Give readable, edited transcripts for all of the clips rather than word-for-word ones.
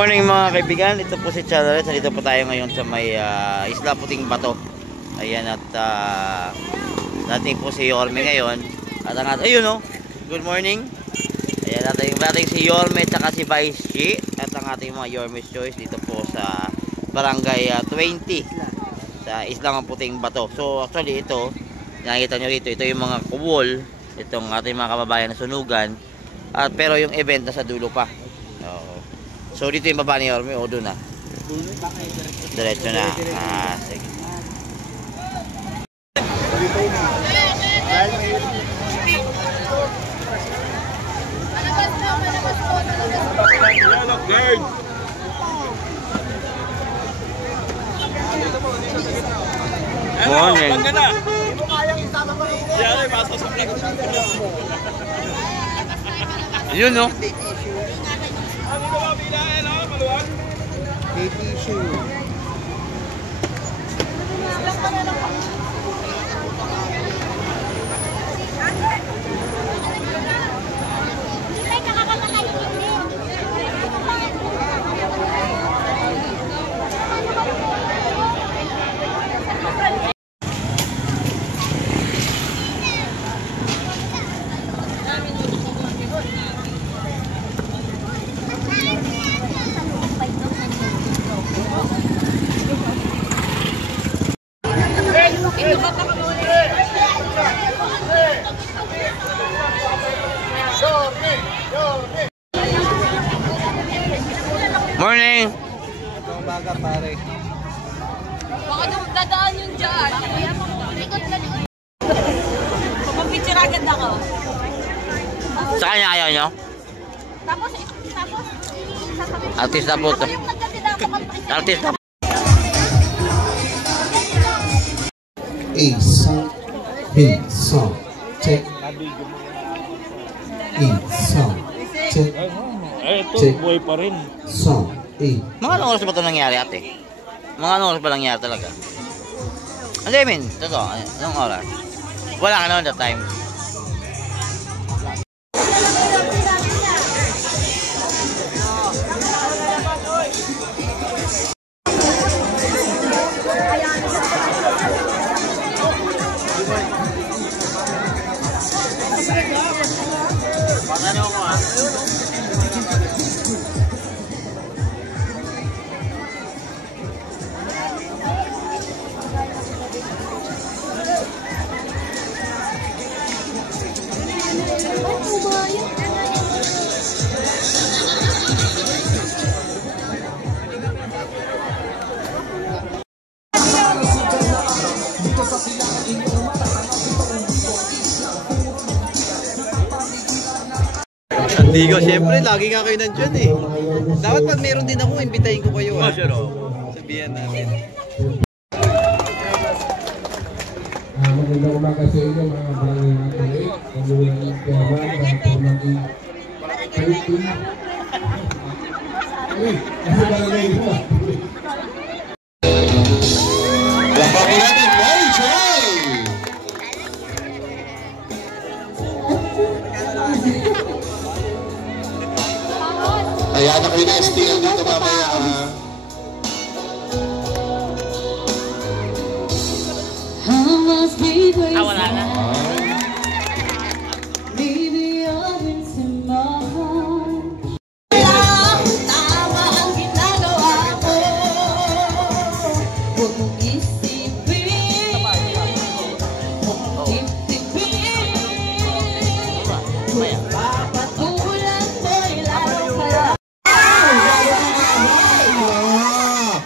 morning mga kaibigan, ito po si Charles. Nandito po tayo ngayon sa may Isla Puting Bato. Ayan at natin po si Yorme ngayon. At ang ayun o, good morning. Ayan natin si Yorme at si Vice G. At ang ating mga Yorme's Choice dito po sa Barangay 20 sa Isla Puting Bato. So actually ito, nakikita nyo rito, ito yung mga kuwol. Itong ating mga kababayan na sunugan. At pero yung event na sa dulo pa. So dito yung baba ni Yorme o doon na. Diretso na. Sige. Morning. Yun no? Morning! Itong baga pare. Baka dadaan yun dyan. Papapicture agad ako. Sa kanya ayaw nyo? Tapos, Artista po ito. Artista po. Isang. Check. Isang. Check. Ito, buhay pa rin. Mga anong oras ba ito nangyari ate? Mga anong oras ba nangyari talaga? Ano I mean? Totoo, anong oras? Wala ka naman that time. Ano ko Digo, syempre, lagi nga kayo nandyan eh. Dapat pag meron din ako, imbitahin ko kayo. Sabihan natin. Magandang umaga sa inyo mga barangay natin. Magulang ng pera, mga pamaging safety. Kasi barangay ito. Labago natin, Mary Joy! Ayan na kayo na STL dito mamaya. Wala na. tama ang ginagawa ko. Huwag mong isipin, huwag mong tiptipin. Papatulan mo'y lalo kaya.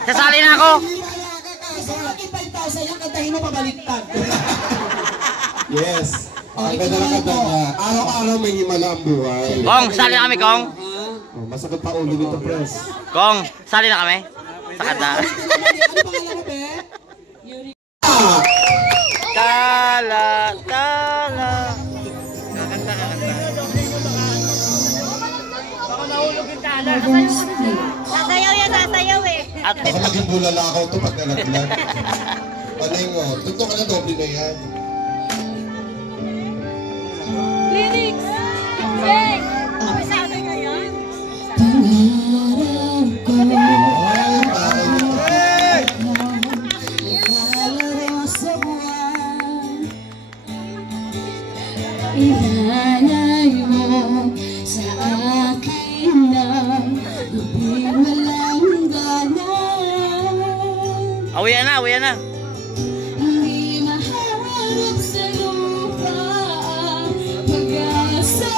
Sasali na ako! Yes. Ang ganda ng kanta niya. Araw-araw may himala ang buhay. Kong, sali na kami, Kong! Oh, masakit pa ulo dito, pres. Kong, sali na kami? Sakit na. Tala, tala. Kakanta. Baka nahulog yung tala. Sasayaw yan, sasayaw eh. At Baka maging bulalakaw to pag nalaglag. Panay mo. Tugtog ka na doble na yan. Lyrics! Sing! Kabisado niya yan? Pangarap ko Awiyan na, awiyan na. Di maharap sa lupa ang pag-asa.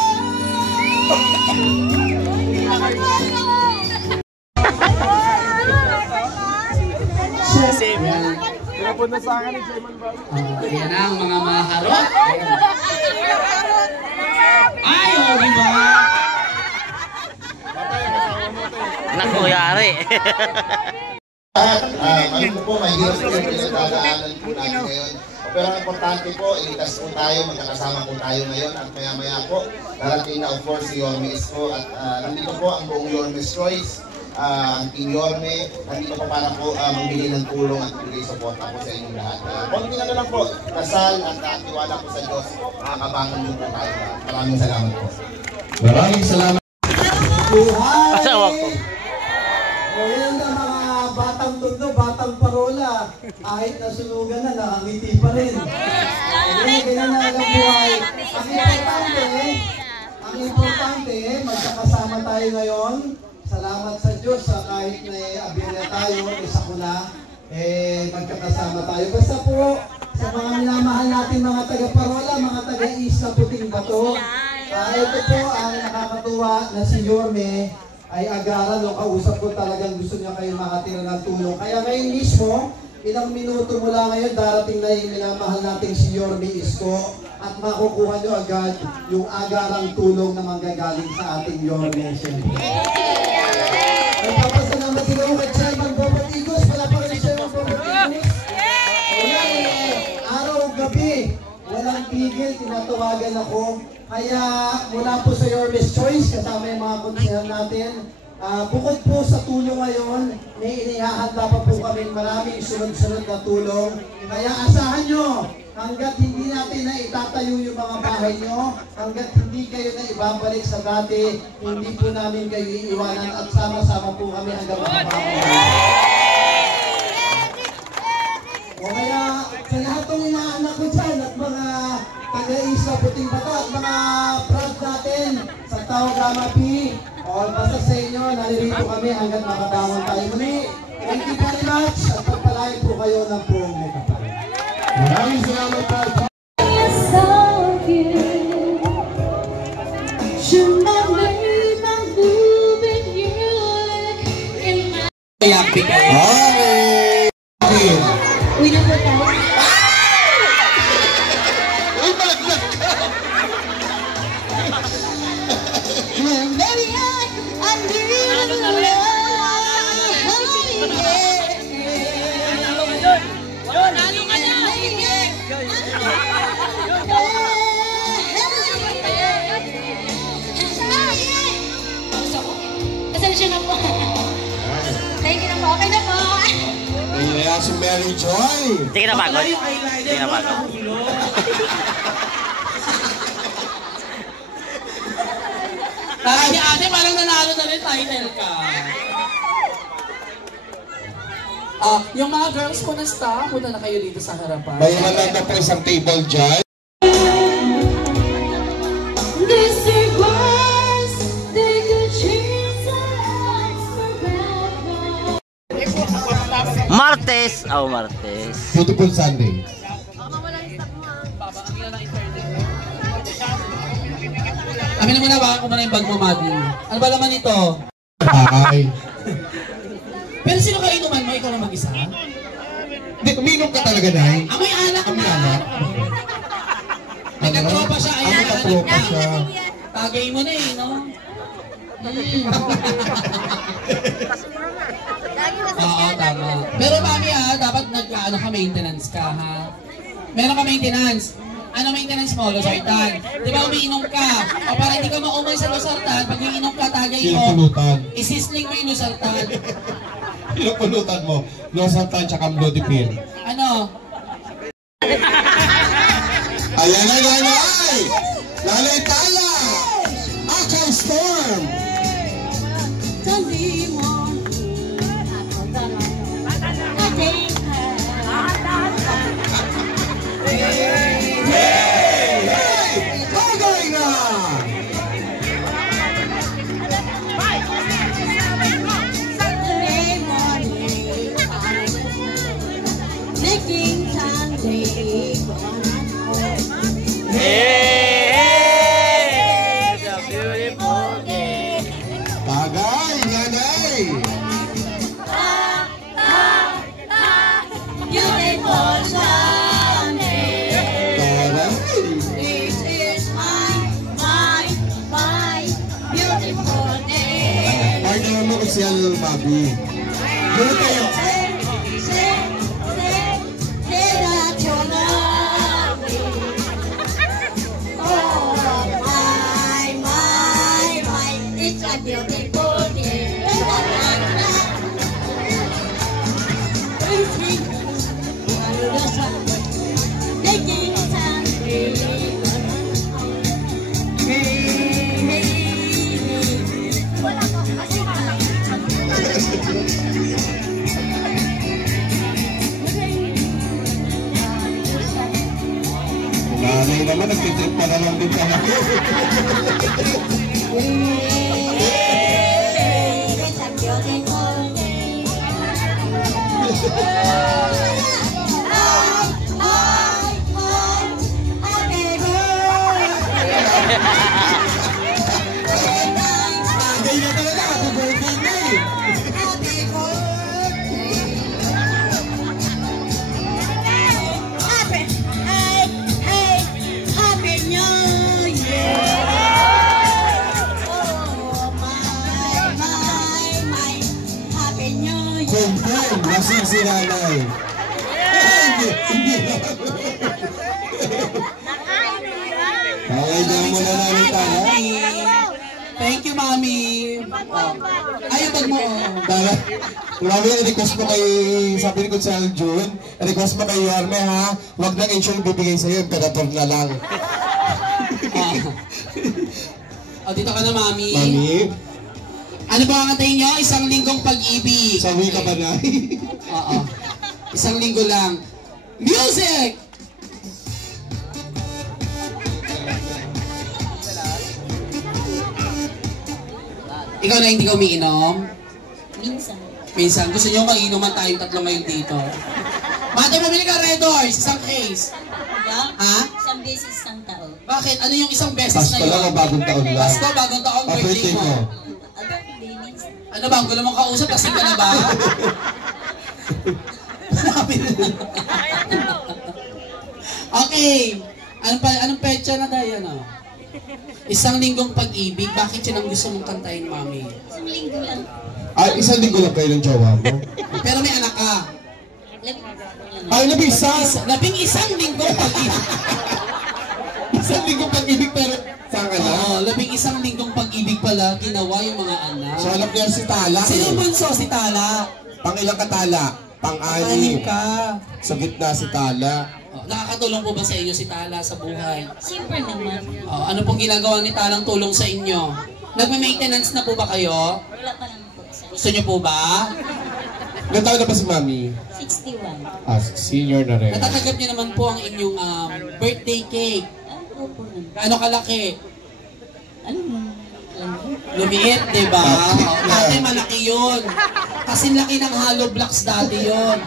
Yan ang mga maharot. Ay, oh, di ba? Naku, yari. Ano po, mahirap po yung pinagdadaanan po natin ngayon. Pero ang importante po, iligtas po tayo, magkakasama po tayo ngayon at maya-maya po, darating na of course si Yorme Isko at nandito po ang buong Yorme's Choice, ang Team Yorme, nandito po para po magbigay ng tulong at magbigay suporta po sa inyong lahat. Konting ano lang po, dasal at tiwala po sa Diyos, makakabangon din po tayo. Maraming salamat po. Maraming salamat. Asawa ko. O yan ang mga batang tondo, batang parola. Kahit nasunugan na, nakangiti pa rin. Ganyan na ang buhay. Ang importante, magkakasama tayo ngayon. Salamat sa Diyos kahit na abiyana tayo, isa ko na, magkakasama tayo. Basta po, sa mga minamahal natin mga taga-parola, mga taga-Isla Puting Bato, ito po ang nakakatuwa na si Yorme ay agaran o kausap ko talagang gusto niya kayo makatira ng tulong. Kaya ngayon mismo, ilang minuto mula ngayon, darating na yung minamahal nating si Yorme Isko at makukuha nyo agad yung agarang tulong na manggagaling sa ating Yorme. Nagpapasalamat din ako kay Chairman Bobot Igos. Wala pa rin Chairman Bobot Igos. Araw-gabi, walang pigil, tinatawagan ako. Kaya mula po sa Yorme's Choice, kasama yung mga konsehal natin, bukod po sa tulong ngayon, may inihahanda pa po kami maraming sunod-sunod na tulong. Kaya asahan nyo, hanggat hindi natin na itatayo yung mga bahay nyo, hanggat hindi kayo na ibabalik sa dati, hindi po namin kayo iiwanan at sama-sama po kami hanggang makabahay. O kaya, sa lahat ng inaanak ko dyan at mga taga-Isla Puting Bato at mga proud natin sa Tao Gama P, o basta sa inyo, nalilito kami hanggang makabangon tayo muli. Thank you very much at pagpalain po kayo ng buong may kapal. Maraming salamat po. Uy, na po tayo. Pasensya na po. Thank you na po. Okay na po. Kaya si Mary Joy. Hindi ka napagod. Hindi ka napagod. Si ate parang nanalo na rin title ka. Yung mga girls po na staff, punta na kayo dito sa harapan. May halanda po isang table dyan. Martes. Oh, Martes. Beautiful Sunday. Amin mo na ba kung ano yung bag mo, Madi? Ano ba naman ito? Ay. Pero sino ka inuman mo? Ikaw lang mag-isa? Hindi, uminom ka talaga, Nay. May anak Kami na. anak. May katropa siya. Ang katropa siya. Tagay mo na eh, no? Oo, tama. Pero mami dapat nag-ano ka, maintenance ka, ha? Meron ka maintenance. Ano maintenance mo? Losartan. Di ba umiinom ka? O para hindi ka maumay sa losartan, pag umiinom ka, tagay mo. Pinapulutan. Isisling mo yung losartan. Pinapulutan mo. Losartan tsaka Mlodipine. Ano? Ayan na, Lalay! Lalay Tala! Akal Storm! Tagay na! Hey, it's a beautiful day. Bagay, bagay. Beautiful Sunday. Bagay. This is my beautiful day. Partner mo ko siya, Bobby. Dito tayo. Say that you love me. Oh, my, it's a beautiful day. Taking Sunday. Wala ko kasi Nanay naman, nagtitrip pa na lang din ka na. It's a beautiful day. Bagay na talaga, happy birthday na eh. Happy New Year! Oh, my, Happy New Year! Confirm, lasing si nanay. Hindi. Okay, dyan mo na namin tayo. Thank you, Mami. Ayaw tag mo. Dala, marami na request mo kay, sabi ni Kutsal June, request mo kay Yorme ha, huwag nang ensure bibigay sa'yo, imperator na lang. Dito ka na, Mami. Mami, Ano ba ang kantahin nyo? Isang linggong pag-ibig. sabi ka ba na? Oo. Isang linggo lang. Music! Ikaw na hindi ka umiinom? Minsan. Minsan. Gusto nyo mag-inuman tayong tatlo ngayon dito? Mate, mabili ka Red Doors, isang case. Ha? Isang beses isang taon. Bakit? Ano yung isang beses Pasko na yun? lang o bagong taon lang? Pasko, bagong taon, Ah, birthday birthday mo. mo. Birthday minsan. Ano ba? Ang gulo mong kausap, kasing ka na ba? Okay. Anong petsa na tayo, ano? Isang linggong pag-ibig. Bakit yun ang gusto mong kantahin, Mami? Isang linggo lang. Isang linggo lang kayo ng jowa mo? Pero may anak ka. Ay, nabisa! Labing isang linggong pag-ibig. Isang linggo pag-ibig pero saan ka na? Oo, labing isang linggong pag-ibig pala ginawa yung mga anak. So, anak niya si Tala. Sino eh. bunso? Si Tala. Pang-ilang ka Tala? Anim Pang-anim. ka. Sa gitna si Tala. Nakakatulong po ba sa inyo si Tala sa buhay? Siyempre naman. Ano pong ginagawa ni Talang tulong sa inyo? Nagme-maintenance na po ba kayo? Wala pa naman po. Gusto niyo po ba? Ilan taon na pa si Mami? 61. Senior na rin. Natatanggap niyo naman po ang inyong birthday cake. Ano po naman? Gaano kalaki? Ano mo? Lumiit, di ba? Dati malaki yun. Kasi laki ng hollow blocks dati yun.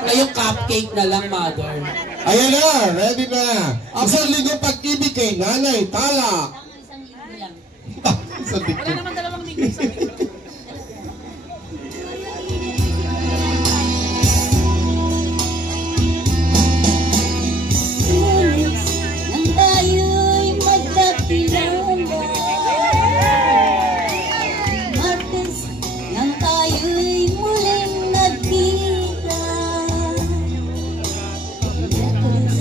Ngayon cupcake na lang, mother. Ayan na, ready na. Isang linggo pag-ibig kay Nanay Tala. Isang linggo lang. Isang linggo. Lunes nang tayo'y magkakilala. Martes nang tayo'y muling nagkita. Miyerkules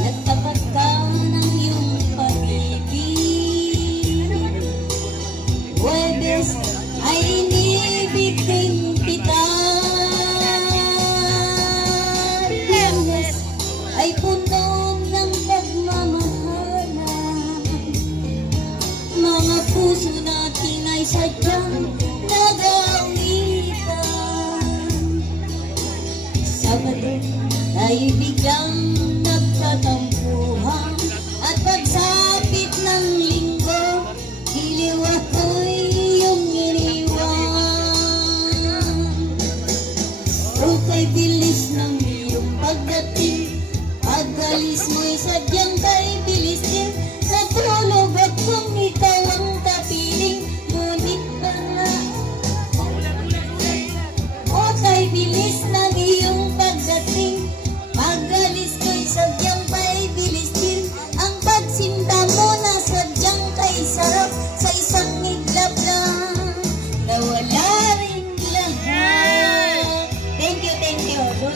nagtapat ka ng iyong pag-ibig. Huwebes ay inibigin kita. Lunes ay puno ng pagmamahalan. Mga puso natin ay sadyang nag-aawitan. Sabado ay biglang nagtatampuhan. At pagsapit ng linggo, iliw ako'y iyong iniwan. O kay bilis ng iyong pagdating. Pag-alis mo'y sadyang kay bilis din. Natulog akong ikaw ang kapiling. Ngunit bala o kay bilis ng iyong pagdating. Pag-alis ko'y sadyang kay bilis din. Ang pagsinta mo na sadyang kay sarap. Sa isang iglap lang nawala rin lahat. Thank you, thank you.